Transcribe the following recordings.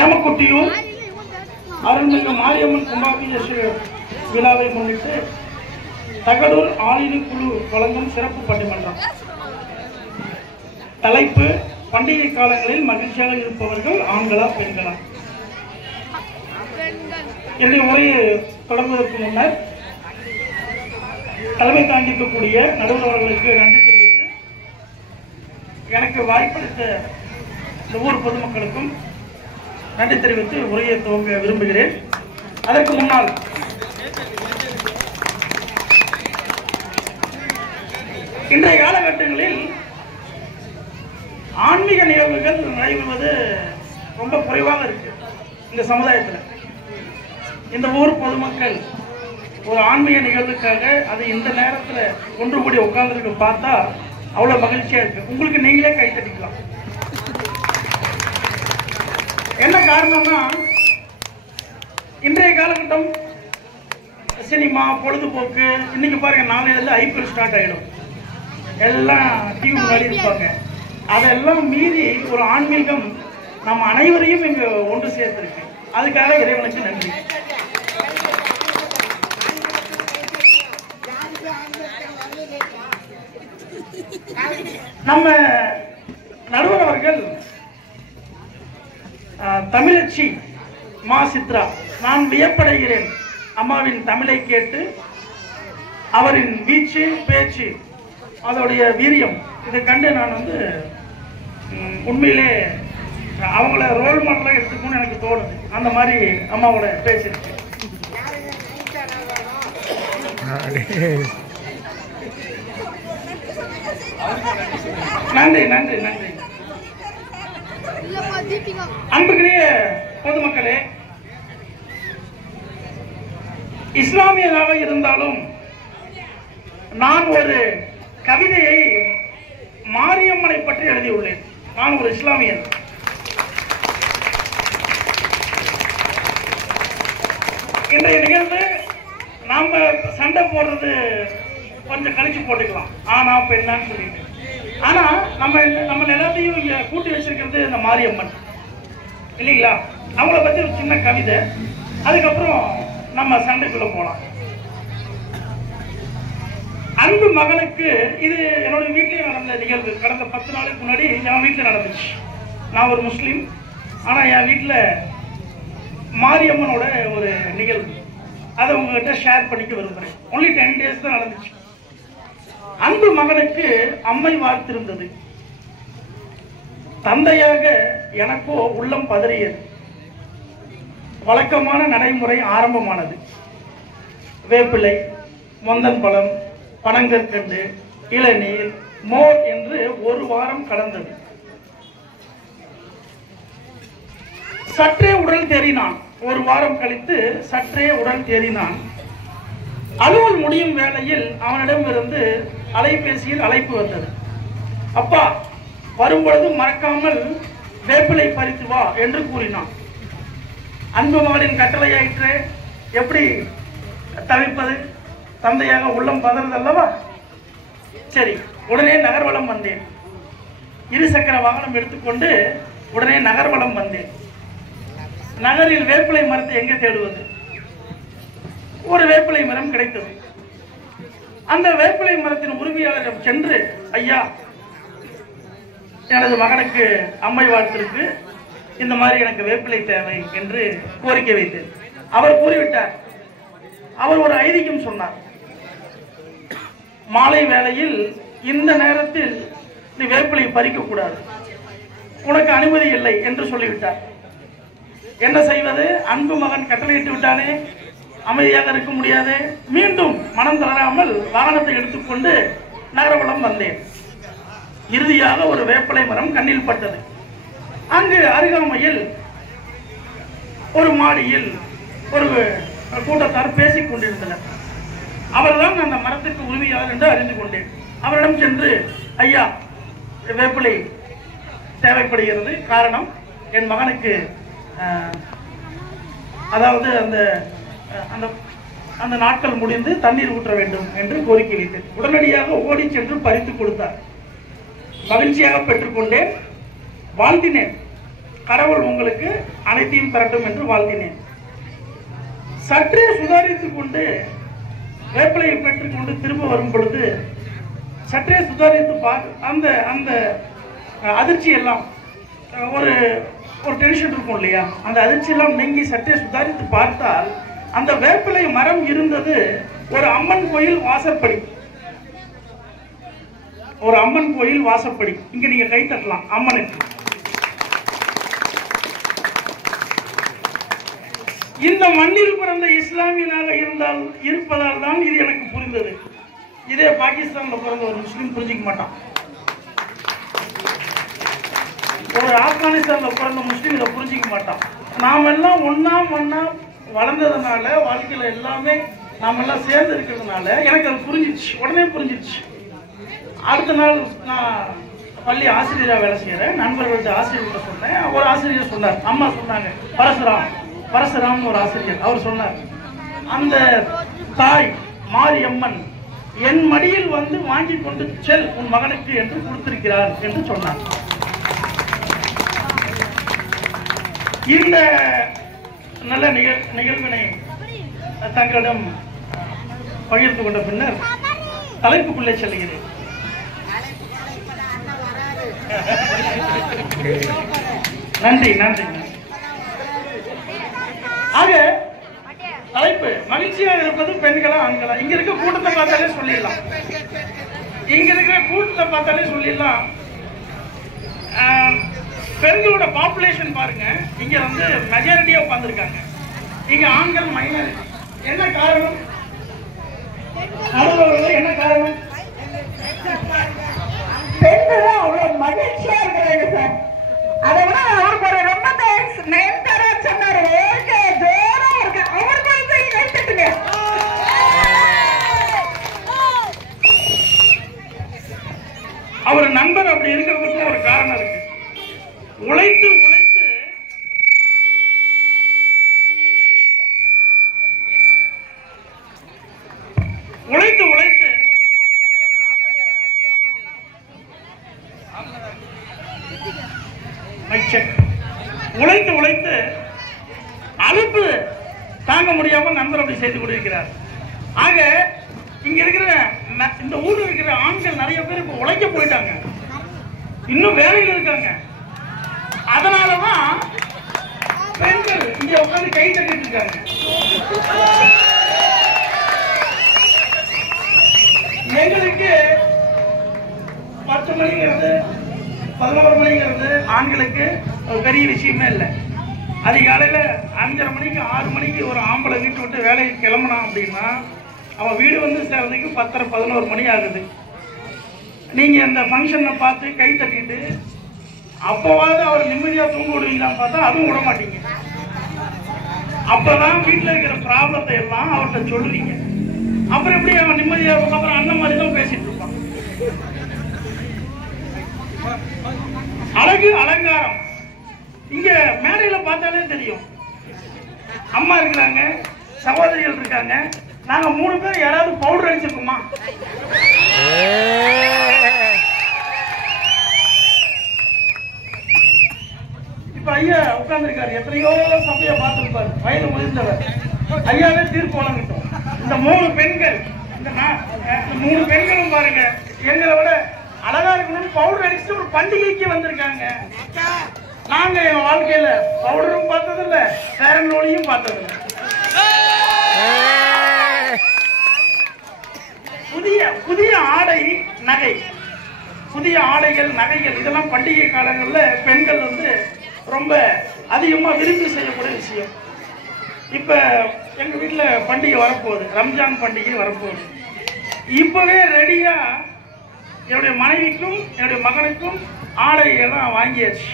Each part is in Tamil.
ஏமக்குட்டியூர் அருள்மிகு மாரியம்மன் கும்பாபிஷேக விழாவை முன்னிட்டு தகடூர் ஆளினி குழு வழங்கும் சிறப்பு பட்டிமன்றம். தலைப்பு: பண்டிகை காலங்களில் மகிழ்ச்சியாக இருப்பவர்கள் ஆண்களா பெண்களா? என்னுடைய உரையை தொடங்குவதற்கு முன்னர் தலைமை தாங்கிக்கக்கூடிய நடுவர் அவர்களுக்கு நன்றி தெரிவித்து, எனக்கு வாய்ப்பளித்த இந்த ஊர் பொதுமக்களுக்கும் நன்றி தெரிவித்து உரையை துவங்க விரும்புகிறேன். அதற்கு முன்னால் இன்றைய காலகட்டங்களில் ஆன்மீக நிகழ்வுகள் நடைபெறுவது ரொம்ப குறைவாக இருக்கு. இந்த சமுதாயத்தில் இந்த ஊர் பொதுமக்கள் ஒரு ஆன்மீக நிகழ்வுக்காக அது இந்த நேரத்தில் ஒன்று கூடி உட்கார்ந்துருக்கு பார்த்தா அவ்வளோ மகிழ்ச்சியா இருக்கு. உங்களுக்கு நீங்களே கை தட்டிக்கலாம். என்ன காரணம்னா, இன்றைய காலகட்டம் சினிமா, பொழுதுபோக்கு. இன்னைக்கு பாருங்க, நாளையில ஐபிஎல் ஸ்டார்ட் ஆயிடும், எல்லாம் டிவி முன்னாடி இருப்பாங்க. அதெல்லாம் மீறி ஒரு ஆன்மீகம் நம்ம அனைவரையும் இங்கு ஒன்று சேர்த்திருக்கு. அதுக்காக இறைவனுக்கு நன்றி. நம்ம நடுவர் அவர்கள் தமிழச்சி மா சித்ரா, நான் வியப்படைகிறேன் அம்மாவின் தமிழை கேட்டு. அவரின் வீச்சு, பேச்சு, அதோடைய வீரியம், இதை கண்டு நான் உண்மையிலே அவங்கள ரோல் மாடலாக எடுத்துக்கணும்னு எனக்கு தோணுது. அந்த மாதிரி அம்மாவோட பேச்சு இருக்கு. நன்றி நன்றி நன்றி. அன்புக்குரிய பொதுமக்களே, இஸ்லாமியராக இருந்தாலும் நான் ஒரு கவிதையை மாரியம்மனை பற்றி எழுதியுள்ளேன். நான் ஒரு இஸ்லாமியன். இன்றைய நிகழ்வு நாம சண்டை போடுறது கொஞ்சம் கழிச்சு போட்டுக்கலாம், ஆனா பெண்ணான்னு சொல்லிட்டு. ஆனா நம்ம எல்லாத்தையும் கூட்டி வச்சிருக்கிறது இந்த மாரியம்மன் இல்லைங்களா? அவங்கள பத்தி ஒரு சின்ன கவிதை, அதுக்கப்புறம் நம்ம சண்டைக்குள்ள போலாம். அன்பு மகனுக்கு, இது என்னுடைய வீட்டிலேயே நடந்த நிகழ்வு. கடந்த 10 நாளுக்கு முன்னாடி என் வீட்டில் நடந்துச்சு. நான் ஒரு முஸ்லீம், ஆனால் என் வீட்டில் மாரியம்மனோட ஒரு நிகழ்வு. அதை உங்ககிட்ட ஷேர் பண்ணிக்க விரும்புகிறேன். ஒன்லி 10 days தான் நடந்துச்சு. அன்பு மகனுக்கு அம்மை வார்த்திருந்தது. தந்தையாக எனக்கோ உள்ளம் பதறியது. வழக்கமான நடைமுறை ஆரம்பமானது. வேப்பிலை, மொந்தன் பழம், பனங்கற்கண்டு, இளநீர், மோர் என்று 1 வாரம் கடந்தது. சற்றே உடல் தேறினான். 1 வாரம் கழித்து சற்றே உடல் தேறினான். அலுவல் முடியும் வேளையில் அவனிடமிருந்து அலைபேசியில் அழைப்பு வந்தது. அப்பா, வரும்பொழுது மறக்காமல் வேப்பிலை பறித்து வா என்று கூறினான். அன்பு மகளின் கட்டளையாயிற்று, எப்படி தவிர்ப்பது? தந்தையாக உள்ளம் பதறது அல்லவா? சரி, உடனே நகர்வலம் வந்தேன். 2 சக்கர வாகனம் எடுத்துக்கொண்டு உடனே நகர்வலம் வந்தேன். நகரில் வேப்பிலை மரத்தை எங்கே தேடுவது? ஒரு வேப்பிலை மரம் கிடைத்தது. அந்த வேப்பிலை மரத்தின் உரிமையாளரிடம் சென்று, ஐயா, எனது மகனுக்கு அம்மை வாழ்த்திருக்கு, இந்த மாதிரி எனக்கு வேப்பிலை தேவை என்று கோரிக்கை வைத்தேன். அவர் கூறிவிட்டார். அவர் ஒரு ஐதீகம் சொன்னார். மாலை வேளையில் இந்த நேரத்தில் நீ வேப்பிலை பறிக்க கூடாது, உனக்கு அனுமதி இல்லை என்று சொல்லிவிட்டார். என்ன செய்வது? அன்பு மகன் கட்டளையிட்டு விட்டானே, அமைதியாக இருக்க முடியாது. மீண்டும் மனம் தளராமல் வாகனத்தை எடுத்துக்கொண்டு நகரவலம் வந்தேன். இறுதியாக ஒரு வேப்பிலை மரம் கண்ணில் பட்டது. அங்கு அருகாமையில் ஒரு மாடியில் ஒரு கூட்டத்தார் பேசிக் கொண்டிருந்தனர். அவர்தான் அந்த மரத்திற்கு உரிமையாளர் என்று அறிந்து கொண்டேன். அவரிடம் சென்று, ஐயா, வேப்பிலை தேவைப்படுகிறது, காரணம் என் மகனுக்கு அதாவது அந்த நாட்கள் முடிந்து தண்ணீர் ஊற்ற வேண்டும் என்று கோரிக்கை வைத்தேன். உடனடியாக ஓடி சென்று பறித்து கொடுத்தார். மகிழ்ச்சியாக பெற்றுக்கொண்டேன், வாழ்த்தினேன். கடவுள் உங்களுக்கு அனைத்தையும் தரட்டும் என்று வாழ்த்தினேன். சற்றே சுதாரித்துக் கொண்டு வேப்பிலையை பெற்றுக்கொண்டு திரும்ப வரும் பொழுது சற்றே சுதாரித்து அந்த அந்த அதிர்ச்சி எல்லாம் ஒரு டென்ஷன் இருக்கும் இல்லையா, அந்த அதிர்ச்சி எல்லாம் நீங்கி சற்றே சுதாரித்து பார்த்தால் அந்த வேப்பிலை மரம் இருந்தது ஒரு அம்மன் கோயில் வாசற்படி. ஒரு அம்மன் கோயில் வாசப்படி. இங்க நீங்க கை தட்டலாம் அம்மனுக்கு. இந்த மண்ணில் பிறந்த இஸ்லாமியனாக இருப்பதால் தான் இது எனக்கு புரிந்தது. இதே பாகிஸ்தான்ல பிறந்த ஒரு முஸ்லீம் புரிஞ்சிக்க மாட்டான். ஒரு ஆப்கானிஸ்தான்ல பிறந்த முஸ்லீம் இதை புரிஞ்சிக்க மாட்டான். நாம எல்லாம் ஒன்னா வளர்ந்ததுனால, வாழ்க்கையில எல்லாமே நாம எல்லாம் சேர்ந்து இருக்கிறதுனால எனக்கு அது புரிஞ்சிச்சு, உடனே புரிஞ்சிச்சு. அடுத்த நாள் நான் பள்ளி ஆசிரியராக வேலை செய்யறேன். நண்பர்கள்ட்ட ஆசிரியர்கிட்ட சொன்னேன். ஒரு ஆசிரியர் சொன்னார், அம்மா சொன்னாங்க, பரசுராம் ஒரு ஆசிரியர், அவர் சொன்னார், அந்த தாய் மாரியம்மன் என் மடியில் வந்து வாங்கி கொண்டு செல் உன் மகனுக்கு என்று கொடுத்திருக்கிறார் என்று சொன்னார். இந்த நல்ல நிகழ்வினை தங்களிடம் பகிர்ந்து கொண்ட பின்னர் தலைப்புக்குள்ளே செல்கிறேன். நன்றி. ஆக தலைப்பு மகிழ்ச்சியாக இருப்பது பெண்களா ஆண்களா? இங்க இருக்க கூட்டத்தை பார்த்தாலே சொல்லிடலாம். பெண்களோட பாப்புலேஷன் பாருங்க. இங்க வந்து மெஜாரிட்டியா உட்கார்ந்துருக்காங்க. இங்க ஆண்கள் மைனாரிட்டி. என்ன காரணம்? என்ன காரணம்? பெண்கள் அவ்வளவு மகிழ்ச்சியா இருக்கிறாங்க சார். அதை விட அவருக்கு ஒரு ரொம்ப நேர்த்தரா சொன்னாரு, ஓகே ஜோரா இருக்கு, அவருக்கு கைத்தட்டுங்க. அவர் நண்பர் அப்படி இருக்கிறதுக்கு ஒரு காரணம் இருக்கு. உழைத்து அலுப்பு தாங்க முடியாமல் நண்பர் அப்படி செய்து கொண்டிருக்கிறார். ஆக இங்க இருக்கிற இந்த ஊர்ல இருக்கிற ஆண்கள் நிறைய பேர் இப்ப உழைக்க போயிட்டாங்க, இன்னும் வேலையில் இருக்காங்க. அதனாலதான் பெண்கள் இங்க உட்காந்து கை தட்டிட்டு இருக்காங்க. எங்களுக்கு 10 மணிங்கிறது 11 மணிங்கிறது ஆண்களுக்கு பெரிய விஷயமே இல்லை. அதிகாலையில் 5:30 மணிக்கு 6 மணிக்கு ஒரு ஆம்பளை வீட்டு விட்டு வேலைக்கு கிளம்பினான் அப்படின்னா அவன் வீடு வந்து சேர்றதுக்கு 10:30 11 மணி ஆகுது. நீங்க அந்த ஃபங்க்ஷனை பார்த்து கை தட்டிட்டு அப்பவாவது அவர் நிம்மதியாக தூங்க விடுவீங்களான்னு பார்த்தா அதுவும் விட மாட்டீங்க. அப்பதான் வீட்டில் இருக்கிற ப்ராப்ளத்தை எல்லாம் அவர்கிட்ட சொல்லுவீங்க. அப்புறம் எப்படி அவன் நிம்மதியாக அப்புறம் அந்த மாதிரி தான் பேசிட்டு இருப்பான். அழகு அலங்காரம் இங்க மேடையில பார்த்தாலே தெரியும். அம்மா இருக்கிறாங்க, சகோதரிகள் இருக்காங்க. நாங்க 3 பேர் யாராவது பவுடர் அடிச்சிருக்கோமா? இப்ப ஐயா உட்கார்ந்து இருக்காரு, எத்தனையோ சபையை பார்த்திருப்பாரு, வயது முதிர்ந்தவர். ஐயாவே தீர்ப்பு வழங்கட்டும். இந்த 3 பெண்கள், இந்த 3 பெண்களும் பாருங்க எங்களை விட அழகா இருக்கணும்னு பவுடர் அடிச்சுட்டு ஒரு பண்டிகைக்கு வந்திருக்காங்க. நாங்க என் வாழ்க்கையில பவுடரும் பார்த்ததில்ல, ஃபேரன் லவ்லியும் பார்த்ததில்ல. புதிய ஆடை நகை, புதிய ஆடைகள் நகைகள் இதெல்லாம் பண்டிகை காலங்களில் பெண்கள் வந்து ரொம்ப அதிகமா விரும்பி செய்யக்கூடிய விஷயம். இப்ப எங்க வீட்டுல பண்டிகை வரப்போகுது, ரம்ஜான் பண்டிகை வரப்போகுது. இப்பவே ரெடியா என்னுடைய மனைவிக்கும் என்னுடைய மகனுக்கும் ஆடையெல்லாம் வாங்கியாச்சு.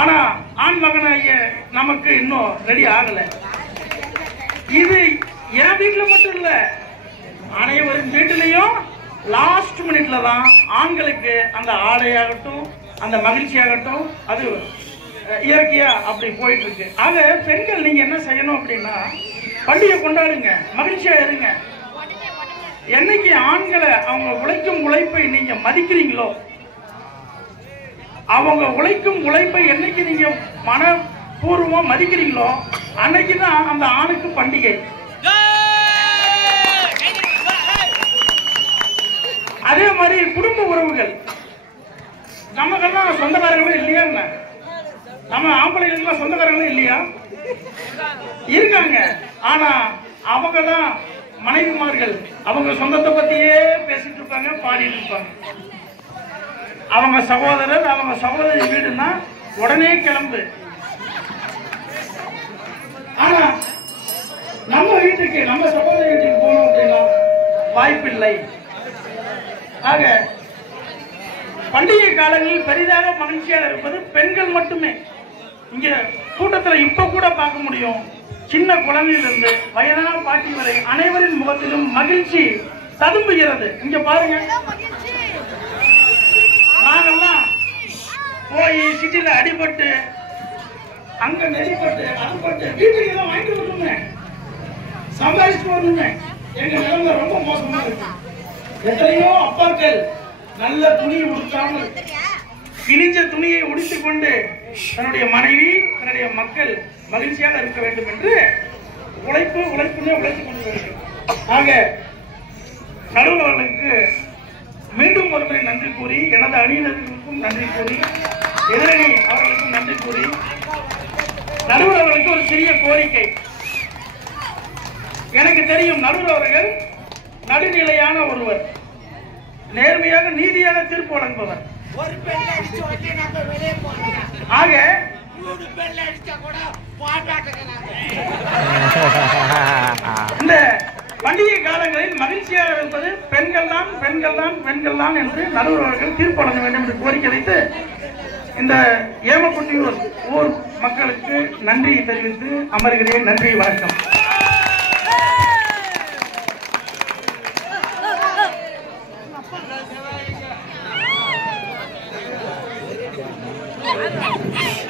ஆனா ஆண் மகனாகிய நமக்கு இன்னும் ரெடி ஆகல. இது என் வீட்டுல மட்டும் இல்ல, அனைவரும் வீட்டிலையும் லாஸ்ட் மினிட்ல தான் ஆண்களுக்கு அந்த ஆடையாகட்டும் அந்த மகிழ்ச்சியாகட்டும் அது இயற்கையா அப்படி போயிட்டு இருக்கு. ஆக பெண்கள் நீங்க என்ன செய்யணும் அப்படின்னா, பண்டிகை கொண்டாடுங்க, மகிழ்ச்சியா இருங்க. என்னைக்கு ஆண்களை அவங்க உழைக்கும் உழைப்பை நீங்க மதிக்கிறீங்களோ, அவங்க உழைக்கும் உழைப்பை என்னைக்கு நீங்க மனப்பூர்வமா மதிக்கிறீங்களோ அன்னைக்குதான் அந்த ஆணுக்கு பண்டிகை. அதே மாதிரி குடும்ப உறவுகள், நமக்கெல்லாம் சொந்தக்காரங்களும் இல்லையா? நம்ம ஆம்பளைகளுக்கெல்லாம் சொந்தக்காரங்களும் இல்லையா? இருக்காங்க. ஆனா அவங்க தான் மனைவிமார்கள், அவங்க சொந்தத்தை பத்தியே பேசிட்டு இருப்பாங்க, பாடிட்டு இருப்பாங்க. அவங்க சகோதரர் அவங்க சகோதரி வீடுன்னா உடனே கிளம்பு. ஆனா நம்ம வீட்டுக்கு நம்ம சகோதரி வீட்டுக்கு போகணும் அப்படின்னா வாய்ப்பில்லை. ஆக பண்டிகை காலங்களில் பெரிதாக மகிழ்ச்சியாக இருப்பது பெண்கள் மட்டுமே. இங்க கூட்டத்தில் இப்ப கூட பார்க்க முடியும், சின்ன குழந்தையிலிருந்து வயதான பாட்டி வரை அனைவரின் முகத்திலும் மகிழ்ச்சி ததும்புகிறது. இங்க பாருங்க, நாங்கெல்லாம் போய் சிட்டில அடிபட்டு அங்க நெறிப்பட்டு அதுபட்டு வீட்டுக்கு எல்லாம் வாங்கிட்டு வரணுமே, சம்பாதிச்சு வரணுமே. எங்க நிலைமை ரொம்ப மோசமா இருக்கு. எத்தனையோ அப்பாக்கள் நல்ல துணியை உடுத்தாமல் கிழிஞ்ச துணியை உடுத்திக் கொண்டு தன்னுடைய மனைவி தன்னுடைய மக்கள் மகிழ்ச்சியாக இருக்க வேண்டும் என்று உழைப்புமே உழைத்துக் கொண்டு வேண்டும். ஆக நடுவர் அவர்களுக்கு மீண்டும் ஒருமுறை நன்றி கூறி, எனது அணியினருக்கும் நன்றி கூறி, எதிரணி அவர்களுக்கும் நன்றி கூறி, நடுவர் அவர்களுக்கு ஒரு சிறிய கோரிக்கை. எனக்கு தெரியும் நடுவர் அவர்கள் நடுநிலையான ஒருவர், நேர்மையாக நீதியாக தீர்ப்பு வழங்குபவர். ஆக இந்த பண்டிகை காலங்களில் மகிழ்ச்சியாக இருப்பது பெண்கள் தான் என்று நடுவர் அவர்கள் தீர்ப்பு வழங்க வேண்டும் என்று கோரிக்கை வைத்து இந்த ஏமக்குட்டியூர் ஊர் மக்களுக்கு நன்றி தெரிவித்து அமர்கிறேன். நன்றி, வணக்கம். Thank you.